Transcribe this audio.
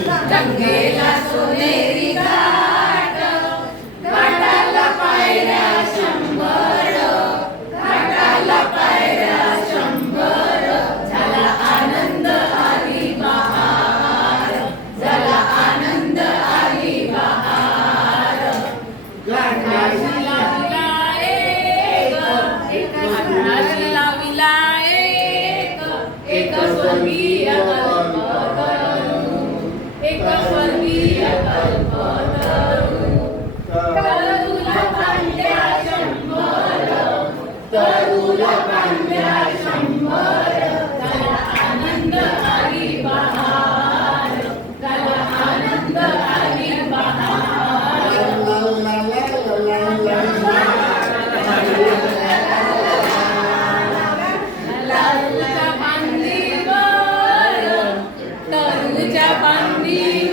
गंगेला सोनेरी घाट, घाटाला पायऱ्या 100, घाटाला पायऱ्या 100. झाला आनंद आली बहार, झाला आनंद आली बहार. घाटाशी लाविला एक, घाटाशी लाविला एक स्वर्गीय कल्पतरू, एक स्वर्गीय कल्पतरू. तरुला बांधल्या 100, तरुला बांधल्या 100. झाला आनंद आली बहार, झाला आनंद आली बहार. तरुच्या बांधीवर